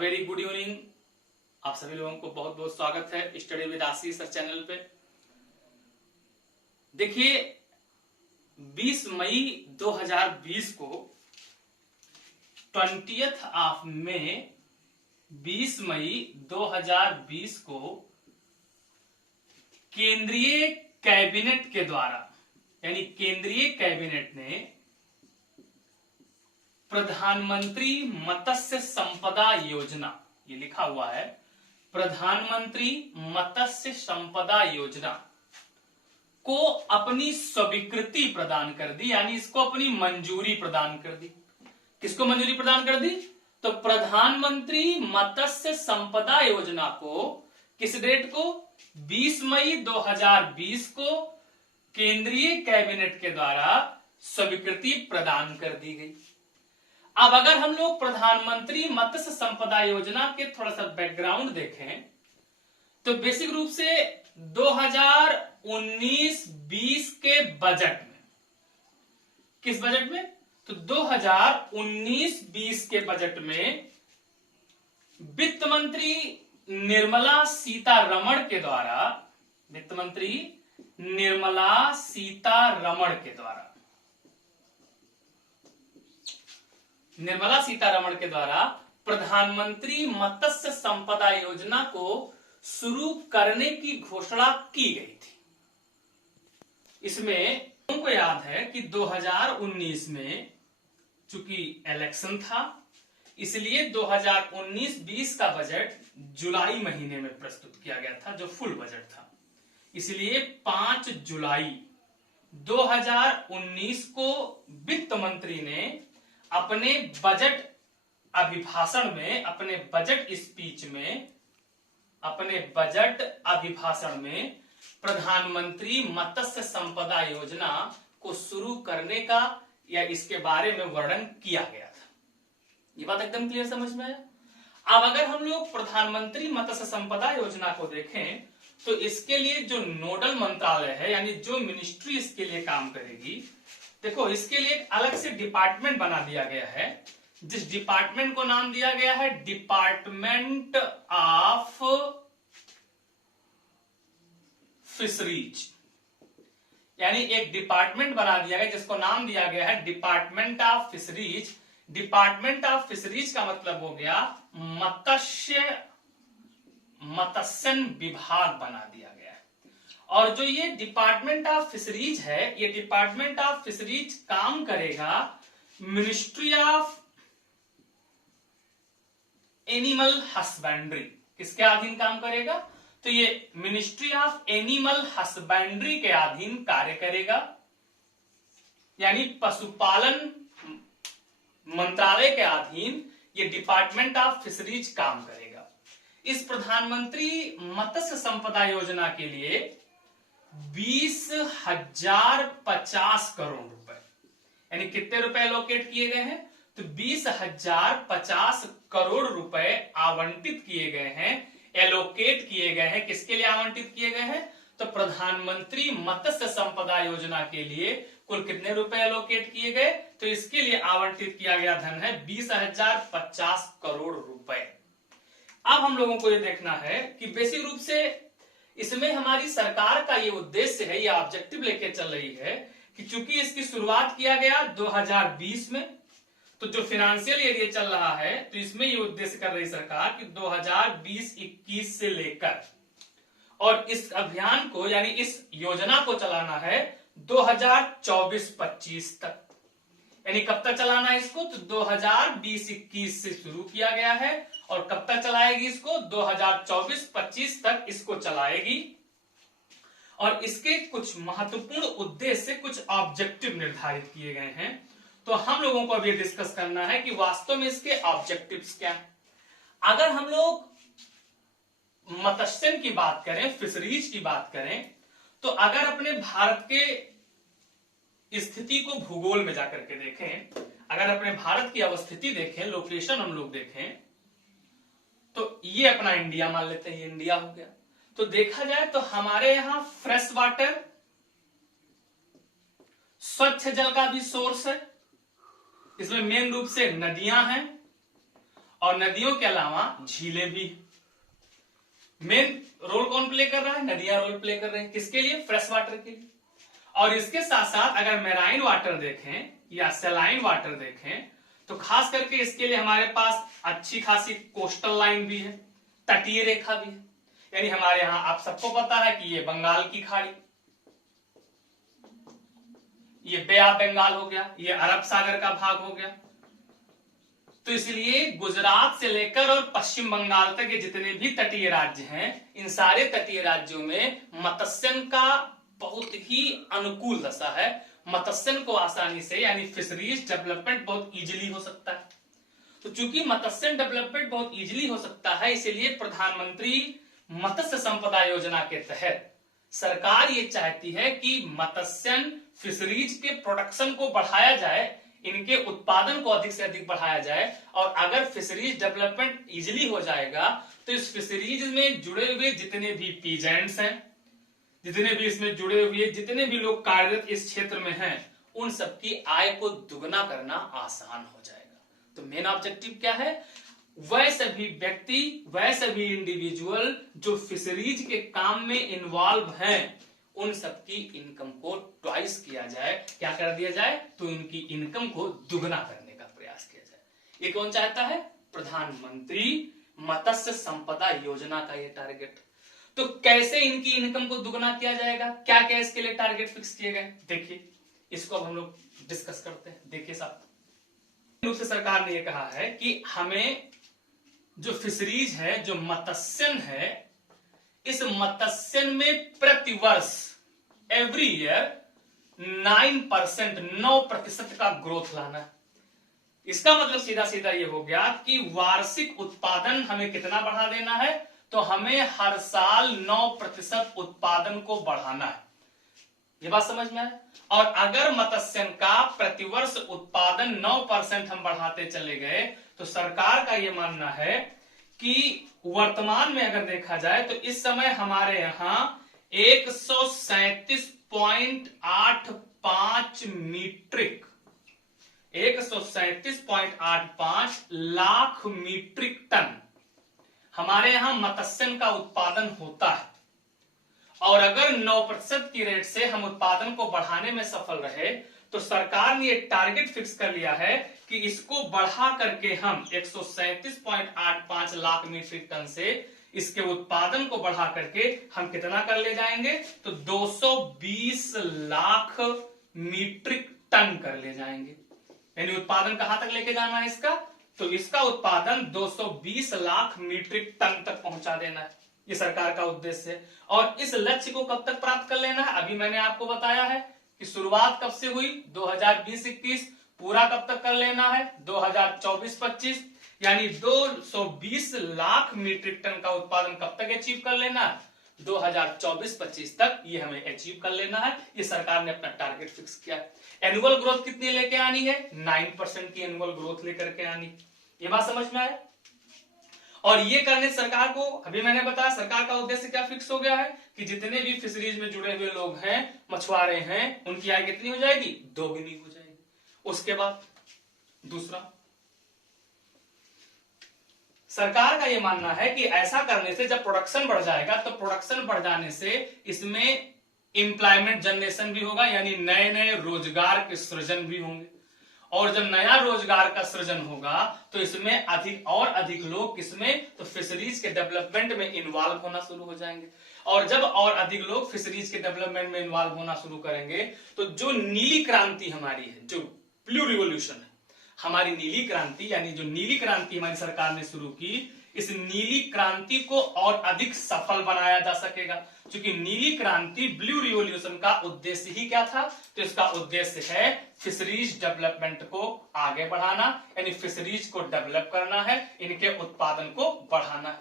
Very good evening. आप सभी लोगों को बहुत बहुत स्वागत है study with Ashish sir channel पे। देखिए 20 मई 2020 को 20th ऑफ मई 20 मई 2020 को केंद्रीय कैबिनेट के द्वारा यानी केंद्रीय कैबिनेट ने प्रधानमंत्री मत्स्य संपदा योजना, ये लिखा हुआ है प्रधानमंत्री मत्स्य संपदा योजना को अपनी स्वीकृति प्रदान कर दी, यानी इसको अपनी मंजूरी प्रदान कर दी। किसको मंजूरी प्रदान कर दी? तो प्रधानमंत्री मत्स्य संपदा योजना को किस डेट को? 20 मई 2020 को केंद्रीय कैबिनेट के द्वारा स्वीकृति प्रदान कर दी गई। अब अगर हम लोग प्रधानमंत्री मत्स्य संपदा योजना के थोड़ा सा बैकग्राउंड देखें तो बेसिक रूप से 2019-20 के बजट में, किस बजट में? तो 2019-20 के बजट में वित्त मंत्री निर्मला सीतारमण के द्वारा प्रधानमंत्री मत्स्य संपदा योजना को शुरू करने की घोषणा की गई थी। इसमें तुमको याद है कि 2019 में चूंकि इलेक्शन था, इसलिए 2019-20 का बजट जुलाई महीने में प्रस्तुत किया गया था, जो फुल बजट था। इसलिए 5 जुलाई 2019 को वित्त मंत्री ने अपने बजट अभिभाषण में, अपने बजट अभिभाषण में प्रधानमंत्री मत्स्य संपदा योजना को शुरू करने का या इसके बारे में वर्णन किया गया था। ये बात एकदम क्लियर समझ में है। अब अगर हम लोग प्रधानमंत्री मत्स्य संपदा योजना को देखें तो इसके लिए जो नोडल मंत्रालय है, यानी जो मिनिस्ट्री इसके लिए काम करेगी, देखो इसके लिए एक अलग से डिपार्टमेंट बना दिया गया है, जिस डिपार्टमेंट को नाम दिया गया है डिपार्टमेंट ऑफ फिशरीज। यानी एक डिपार्टमेंट बना दिया गया जिसको नाम दिया गया है department of fisheries. Department of fisheries का मतलब हो गया मत्स्यन विभाग बना दिया गया है। और जो ये डिपार्टमेंट ऑफ फिशरीज है, ये डिपार्टमेंट ऑफ फिशरीज काम करेगा मिनिस्ट्री ऑफ एनिमल हस्बेंड्री। किसके अधीन काम करेगा? तो ये मिनिस्ट्री ऑफ एनिमल हस्बेंड्री के अधीन कार्य करेगा, यानी पशुपालन मंत्रालय के अधीन ये डिपार्टमेंट ऑफ फिशरीज काम करेगा। इस प्रधानमंत्री मत्स्य संपदा योजना के लिए 20,050 करोड़ रुपए, यानी कितने रुपए एलोकेट किए गए हैं? तो 20,050 करोड़ रुपए आवंटित किए गए हैं, एलोकेट किए गए हैं। किसके लिए आवंटित किए गए हैं? तो प्रधानमंत्री मत्स्य संपदा योजना के लिए कुल कितने रुपए एलोकेट किए गए? तो इसके लिए आवंटित किया गया धन है 20,050 करोड़ रुपए। अब हम लोगों को ये देखना है कि बेसिक रूप से इसमें हमारी सरकार का ये उद्देश्य है, ये ऑब्जेक्टिव लेके चल रही है कि चूंकि इसकी शुरुआत किया गया 2020 में, तो जो फाइनेंशियल ईयर चल रहा है तो इसमें ये उद्देश्य कर रही सरकार कि 2020-21 से लेकर और इस अभियान को, यानी इस योजना को चलाना है 2024-25 तक। यानी कब तक चलाना है इसको? तो 2020-21 से शुरू किया गया है और कब तक चलाएगी इसको? 2024-25 तक इसको चलाएगी। और इसके कुछ महत्वपूर्ण उद्देश्य, कुछ ऑब्जेक्टिव निर्धारित किए गए हैं। तो हम लोगों को अभी डिस्कस करना है कि वास्तव में इसके ऑब्जेक्टिव्स क्या हैं। अगर हम लोग मत्स्यन की बात करें, फिशरीज की बात करें, तो अगर अपने भारत के स्थिति को भूगोल में जाकर के देखें, अगर अपने भारत की अवस्थिति देखें, लोकेशन हम लोग देखें, तो ये अपना इंडिया मान लेते हैं, ये इंडिया हो गया। तो देखा जाए तो हमारे यहां फ्रेश वाटर, स्वच्छ जल का भी सोर्स है। इसमें मेन रूप से नदियां हैं और नदियों के अलावा झीलें भी। मेन रोल कौन प्ले कर रहा है? नदियां रोल प्ले कर रहे हैं। किसके लिए? फ्रेश वाटर के लिए। और इसके साथ साथ अगर मैराइन वाटर देखें या सैलाइन वाटर देखें तो खास करके इसके लिए हमारे पास अच्छी खासी कोस्टल लाइन भी है, तटीय रेखा भी है। यानी हमारे यहां आप सबको पता है कि ये बंगाल की खाड़ी, ये बे ऑफ बंगाल हो गया, ये अरब सागर का भाग हो गया। तो इसलिए गुजरात से लेकर और पश्चिम बंगाल तक ये जितने भी तटीय राज्य हैं, इन सारे तटीय राज्यों में मत्स्यन का बहुत ही अनुकूल दशा है। मत्स्यन को आसानी से यानी फिशरीज डेवलपमेंट बहुत इजीली हो सकता है। तो चूंकि मत्स्यन डेवलपमेंट बहुत इजीली हो सकता है, इसीलिए प्रधानमंत्री मत्स्य संपदा योजना के तहत सरकार ये चाहती है कि मत्स्यन फिशरीज के प्रोडक्शन को बढ़ाया जाए, इनके उत्पादन को अधिक से अधिक बढ़ाया जाए। और अगर फिशरीज डेवलपमेंट इजीली हो जाएगा तो इस फिशरीज में जुड़े हुए जितने भी पीजेंट्स हैं, जितने भी इसमें जुड़े हुए जितने भी लोग कार्यरत इस क्षेत्र में हैं, उन सबकी आय को दुगना करना आसान हो जाएगा। तो मेन ऑब्जेक्टिव क्या है? वह सभी व्यक्ति, वह सभी इंडिविजुअल जो फिशरीज के काम में इन्वॉल्व हैं, उन सबकी इनकम को ट्वाइस किया जाए। क्या कर दिया जाए? तो इनकी इनकम को दुगना करने का प्रयास किया जाए। ये कौन चाहता है? प्रधानमंत्री मत्स्य संपदा योजना का ये टारगेट। तो कैसे इनकी इनकम को दुगना किया जाएगा? क्या क्या इसके लिए टारगेट फिक्स किए गए? देखिए, इसको अब हम लोग डिस्कस करते हैं। देखिए साहब, रूप से सरकार ने यह कहा है कि हमें जो फिशरीज है, जो मत्स्यन है, इस मत्स्यन में प्रतिवर्ष एवरी ईयर 9% का ग्रोथ लाना है। इसका मतलब सीधा सीधा ये हो गया कि वार्षिक उत्पादन हमें कितना बढ़ा देना है? तो हमें हर साल 9% उत्पादन को बढ़ाना है। ये बात समझ में आए? और अगर मत्स्यन का प्रतिवर्ष उत्पादन 9% हम बढ़ाते चले गए तो सरकार का यह मानना है कि वर्तमान में अगर देखा जाए तो इस समय हमारे यहां 137.85 लाख मीट्रिक टन हमारे यहां मत्स्यन का उत्पादन होता है। और अगर 9% की रेट से हम उत्पादन को बढ़ाने में सफल रहे तो सरकार ने एक टारगेट फिक्स कर लिया है कि इसको बढ़ा करके हम 137.85 लाख मीट्रिक टन से इसके उत्पादन को बढ़ा करके हम कितना कर ले जाएंगे? तो 220 लाख मीट्रिक टन कर ले जाएंगे। यानी उत्पादन कहां तक लेके जाना है इसका? तो इसका उत्पादन 220 लाख मीट्रिक टन तक पहुंचा देना है। ये सरकार का उद्देश्य है। और इस लक्ष्य को कब तक प्राप्त कर लेना है? अभी मैंने आपको बताया है कि शुरुआत कब से हुई? 2020-21। पूरा कब तक कर लेना है? 2024-25। यानी 220 लाख मीट्रिक टन का उत्पादन कब तक अचीव कर लेना है? 2024-25 तक ये हमें अचीव कर लेना है। ये सरकार ने अपना टारगेट फिक्स किया है। एनुअल ग्रोथ कितनी लेके आनी है? 9% की एनुअल ग्रोथ लेकर के आनी। ये बात समझ में आए? और ये करने सरकार को, अभी मैंने बताया सरकार का उद्देश्य क्या फिक्स हो गया है कि जितने भी फिशरीज में जुड़े हुए लोग हैं, मछुआरे हैं, उनकी आय कितनी हो जाएगी? दोगुनी हो जाएगी। उसके बाद दूसरा, सरकार का यह मानना है कि ऐसा करने से जब प्रोडक्शन बढ़ जाएगा तो प्रोडक्शन बढ़ जाने से इसमें एम्प्लॉयमेंट जनरेशन भी होगा, यानी नए नए रोजगार के सृजन भी होंगे। और जब नया रोजगार का सृजन होगा तो इसमें अधिक और अधिक लोग किसमें? तो फिशरीज के डेवलपमेंट में इन्वॉल्व होना शुरू हो जाएंगे। और जब और अधिक लोग फिशरीज के डेवलपमेंट में इन्वॉल्व होना शुरू करेंगे तो जो नीली क्रांति हमारी है, जो ब्लू रिवॉल्यूशन है, हमारी नीली क्रांति, यानी जो नीली क्रांति हमारी सरकार ने शुरू की, इस नीली क्रांति को और अधिक सफल बनाया जा सकेगा। क्योंकि नीली क्रांति, ब्लू रिवॉल्यूशन का उद्देश्य ही क्या था? तो इसका उद्देश्य है फिशरीज डेवलपमेंट को आगे बढ़ाना, यानी फिशरीज को डेवलप करना है, इनके उत्पादन को बढ़ाना है।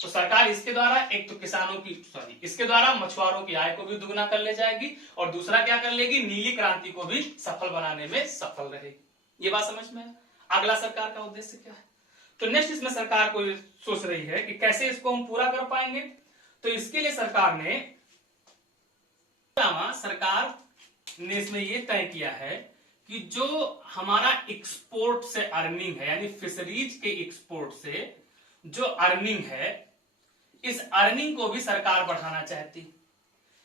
तो सरकार इसके द्वारा एक तो किसानों की इसके द्वारा मछुआरों की आय को भी दुगना कर ले जाएगी और दूसरा क्या कर लेगी? नीली क्रांति को भी सफल बनाने में सफल रहेगी। ये बात समझ में है? अगला सरकार का उद्देश्य क्या है? तो नेक्स्ट इसमें सरकार को सोच रही है कि कैसे इसको हम पूरा कर पाएंगे। तो इसके लिए सरकार ने इसमें यह तय किया है कि जो हमारा एक्सपोर्ट से अर्निंग है, यानी फिशरीज के एक्सपोर्ट से जो अर्निंग है, इस अर्निंग को भी सरकार बढ़ाना चाहती है।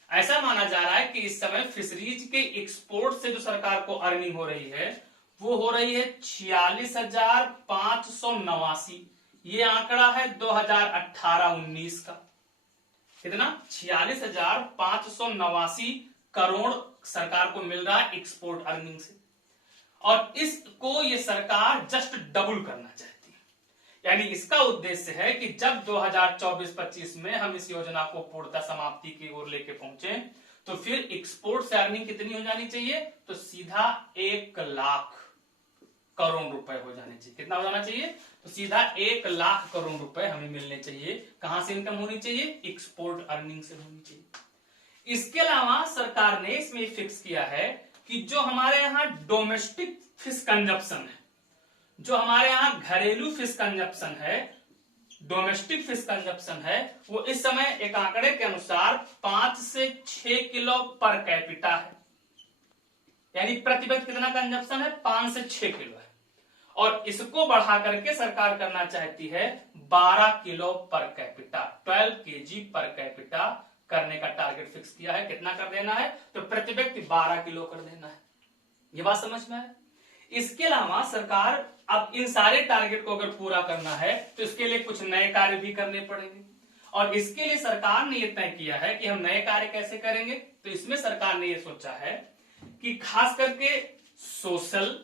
ऐसा माना जा रहा है कि इस समय फिशरीज के एक्सपोर्ट से जो सरकार को अर्निंग हो रही है वो हो रही है 46,589। ये आंकड़ा है 2018-19 का। कितना? 46,589 करोड़ सरकार को मिल रहा है एक्सपोर्ट अर्निंग से, और इसको ये सरकार जस्ट डबल करना चाहती है। यानी इसका उद्देश्य है कि जब 2024-25 में हम इस योजना को पूर्णतः समाप्ति की ओर लेके पहुंचे तो फिर एक्सपोर्ट से अर्निंग कितनी हो जानी चाहिए? तो सीधा 1 लाख करोड़ रुपए हो जाने चाहिए। कितना हो जाना चाहिए? तो सीधा 1 लाख करोड़ रुपए हमें मिलने चाहिए। कहां से इनकम होनी चाहिए? एक्सपोर्ट अर्निंग से होनी चाहिए। इसके अलावा सरकार ने इसमें फिक्स किया है कि जो हमारे यहाँ डोमेस्टिक फिश कंजप्शन है, जो हमारे यहाँ घरेलू फिश कंजप्शन है, डोमेस्टिक फिश कंजप्शन है, वो इस समय एक आंकड़े के अनुसार 5 से 6 किलो पर कैपिटा है। यानी प्रति व्यक्ति कितना कंजप्शन है? 5 से 6 किलो है। और इसको बढ़ा करके सरकार करना चाहती है 12 kilo per capita, 12 KG per capita करने का टारगेट फिक्स किया है। कितना कर देना है? तो प्रति व्यक्ति 12 किलो कर देना है। ये बात समझ में है? इसके अलावा सरकार अब इन सारे टारगेट को अगर पूरा करना है तो इसके लिए कुछ नए कार्य भी करने पड़ेंगे, और इसके लिए सरकार ने यह तय किया है कि हम नए कार्य कैसे करेंगे। तो इसमें सरकार ने यह सोचा है कि खास करके सोशल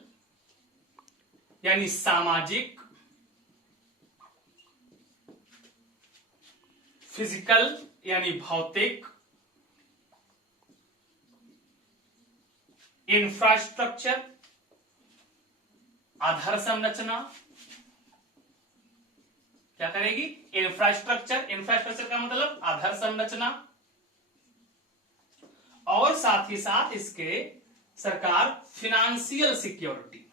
यानी सामाजिक, फिजिकल यानी भौतिक, इंफ्रास्ट्रक्चर आधार संरचना, क्या करेगी? इंफ्रास्ट्रक्चर। इंफ्रास्ट्रक्चर का मतलब आधार संरचना, और साथ ही साथ इसके सरकार फिनेंशियल सिक्योरिटी,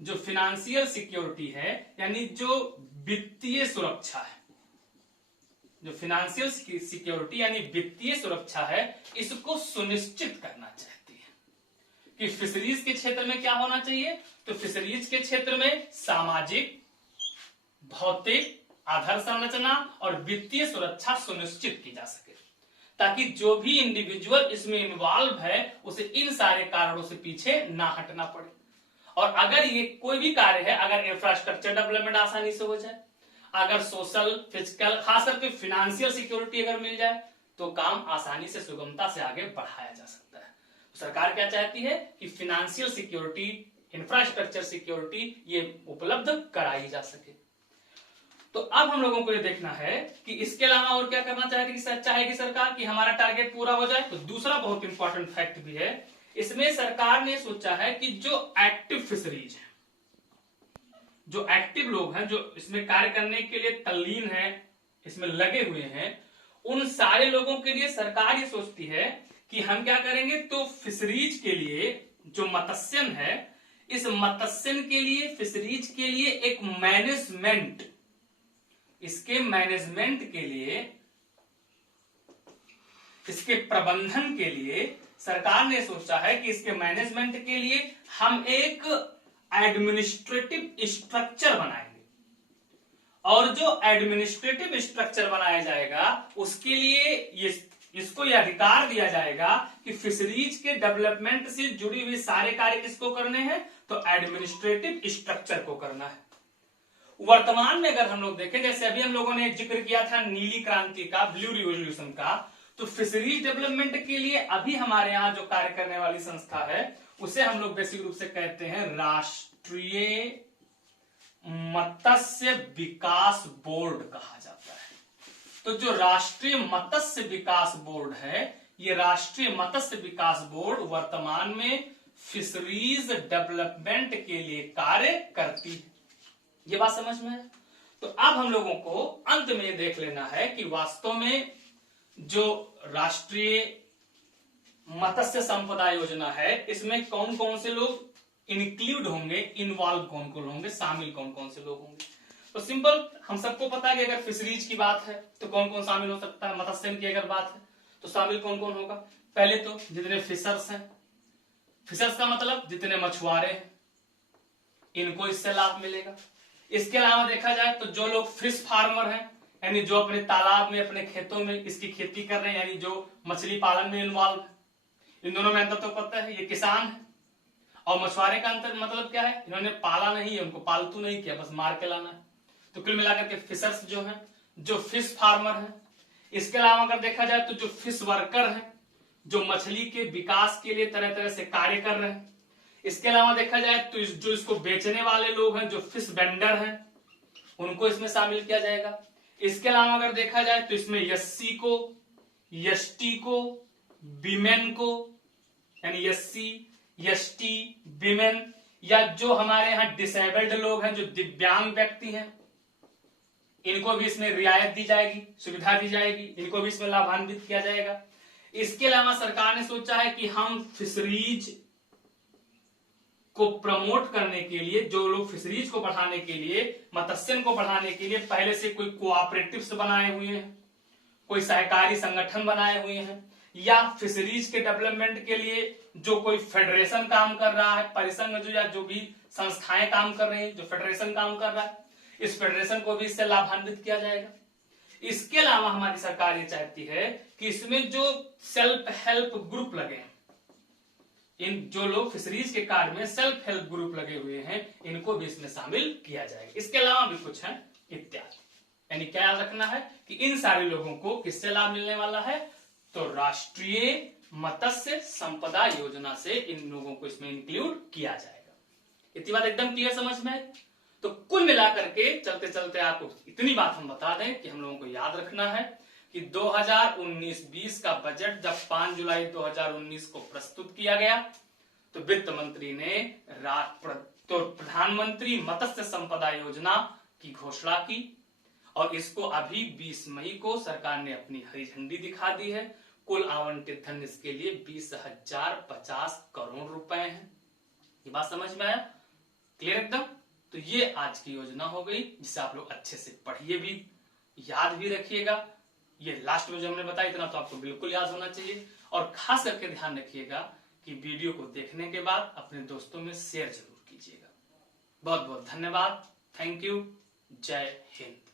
जो फिनेंशियल सिक्योरिटी है यानी जो वित्तीय सुरक्षा है, जो फिनेंशियल सिक्योरिटी यानी वित्तीय सुरक्षा है, इसको सुनिश्चित करना चाहती है कि फिशरीज के क्षेत्र में क्या होना चाहिए। तो फिशरीज के क्षेत्र में सामाजिक, भौतिक, आधार संरचना और वित्तीय सुरक्षा सुनिश्चित की जा सके, ताकि जो भी इंडिविजुअल इसमें इन्वॉल्व है उसे इन सारे कारणों से पीछे ना हटना पड़े। और अगर ये कोई भी कार्य है, अगर इंफ्रास्ट्रक्चर डेवलपमेंट आसानी से हो जाए, अगर सोशल, फिजिकल, खास करके फिनेंशियल सिक्योरिटी अगर मिल जाए तो काम आसानी से, सुगमता से आगे बढ़ाया जा सकता है। तो सरकार क्या चाहती है कि फिनेंशियल सिक्योरिटी, इंफ्रास्ट्रक्चर सिक्योरिटी ये उपलब्ध कराई जा सके। तो अब हम लोगों को ये देखना है कि इसके अलावा और क्या करना चाहेगी सरकार कि हमारा टारगेट पूरा हो जाए। तो दूसरा बहुत इंपॉर्टेंट फैक्ट भी है, इसमें सरकार ने सोचा है कि जो एक्टिव फिशरीज है, जो एक्टिव लोग हैं, जो इसमें कार्य करने के लिए तल्लीन है, इसमें लगे हुए हैं, उन सारे लोगों के लिए सरकार ये सोचती है कि हम क्या करेंगे। तो फिशरीज के लिए जो मत्स्यन है, इस मत्स्यन के लिए, फिशरीज के लिए एक मैनेजमेंट, इसके मैनेजमेंट के लिए, इसके प्रबंधन के लिए सरकार ने सोचा है कि इसके मैनेजमेंट के लिए हम एक एडमिनिस्ट्रेटिव स्ट्रक्चर बनाएंगे, और जो एडमिनिस्ट्रेटिव स्ट्रक्चर बनाया जाएगा उसके लिए इसको यह अधिकार दिया जाएगा कि फिशरीज के डेवलपमेंट से जुड़ी हुई सारे कार्य किसको करने हैं। तो एडमिनिस्ट्रेटिव स्ट्रक्चर को करना है। वर्तमान में अगर हम लोग देखें, जैसे अभी हम लोगों ने जिक्र किया था नीली क्रांति का, ब्लू रिवॉल्यूशन का, तो फिशरीज डेवलपमेंट के लिए अभी हमारे यहाँ जो कार्य करने वाली संस्था है उसे हम लोग बेसिक रूप से कहते हैं राष्ट्रीय मत्स्य विकास बोर्ड कहा जाता है। तो जो राष्ट्रीय मत्स्य विकास बोर्ड है, ये राष्ट्रीय मत्स्य विकास बोर्ड वर्तमान में फिशरीज डेवलपमेंट के लिए कार्य करती है। ये बात समझ में है? तो अब हम लोगों को अंत में देख लेना है कि वास्तव में जो राष्ट्रीय मत्स्य संपदा योजना है, इसमें कौन कौन से लोग इंक्लूड होंगे, इन्वॉल्व कौन कौन होंगे, शामिल कौन कौन से लोग होंगे। तो सिंपल, हम सबको पता है कि अगर फिशरीज की बात है तो कौन कौन शामिल हो सकता है। मत्स्यन की अगर बात है तो शामिल कौन कौन होगा? पहले तो जितने फिशर्स हैं, फिशर्स का मतलब जितने मछुआरे हैं, इनको इससे लाभ मिलेगा। इसके अलावा देखा जाए तो जो लोग फिश फार्मर हैं, यानी जो अपने तालाब में अपने खेतों में इसकी खेती कर रहे हैं, यानी जो मछली पालन में इन्वॉल्व है, इन दोनों में अंतर तो पता है, ये किसान है। और मछुआरे का अंतर मतलब क्या है, इन्होंने पाला नहीं है, उनको पालतू नहीं किया, बस मार के लाना है। तो कुल मिलाकर के फिशर्स जो है, जो फिश फार्मर है। इसके अलावा अगर देखा जाए तो जो फिश वर्कर है, जो मछली के विकास के लिए तरह तरह से कार्य कर रहे हैं। इसके अलावा देखा जाए तो जो इसको बेचने वाले लोग हैं, जो फिश वेंडर हैं, उनको इसमें शामिल किया जाएगा। इसके अलावा अगर देखा जाए तो इसमें एससी को, एसटी को, विमेन को, यानी एससी, एसटी, विमेन, या जो हमारे यहाँ डिसेबल्ड लोग हैं, जो दिव्यांग व्यक्ति हैं, इनको भी इसमें रियायत दी जाएगी, सुविधा दी जाएगी, इनको भी इसमें लाभान्वित किया जाएगा। इसके अलावा सरकार ने सोचा है कि हम फिशरीज को प्रमोट करने के लिए, जो लोग फिशरीज को बढ़ाने के लिए, मत्स्यन को बढ़ाने के लिए पहले से कोई कोऑपरेटिव्स बनाए हुए हैं, कोई सहकारी संगठन बनाए हुए हैं, या फिशरीज के डेवलपमेंट के लिए जो कोई फेडरेशन काम कर रहा है, परिसंघ जो या जो भी संस्थाएं काम कर रही है, जो फेडरेशन काम कर रहा है, इस फेडरेशन को भी इससे लाभान्वित किया जाएगा। इसके अलावा हमारी सरकार ये चाहती है कि इसमें जो सेल्फ हेल्प ग्रुप लगे हैं, इन जो लोग फिशरीज के कार्य में सेल्फ हेल्प ग्रुप लगे हुए हैं, इनको भी इसमें शामिल किया जाएगा। इसके अलावा भी कुछ है इत्यादि। यानी क्या याद रखना है कि इन सारे लोगों को किससे लाभ मिलने वाला है, तो राष्ट्रीय मत्स्य संपदा योजना से इन लोगों को इसमें इंक्लूड किया जाएगा। इतनी बात एकदम क्लियर समझ में है। तो कुल मिलाकर के चलते चलते आपको इतनी बात हम बता दें कि हम लोगों को याद रखना है कि 2019-20 का बजट जब 5 जुलाई 2019 को प्रस्तुत किया गया, तो वित्त मंत्री ने तो प्रधानमंत्री मत्स्य संपदा योजना की घोषणा की, और इसको अभी 20 मई को सरकार ने अपनी हरी झंडी दिखा दी है। कुल आवंटित धन इसके लिए 20,050 करोड़ रुपए हैं। ये बात समझ में आया? क्लियर एकदम? तो ये आज की योजना हो गई, जिसे आप लोग अच्छे से पढ़िए भी, याद भी रखिएगा। ये लास्ट में जो हमने बताया इतना तो आपको बिल्कुल याद होना चाहिए। और खास करके ध्यान रखिएगा कि वीडियो को देखने के बाद अपने दोस्तों में शेयर जरूर कीजिएगा। बहुत बहुत धन्यवाद। Thank you. जय हिंद।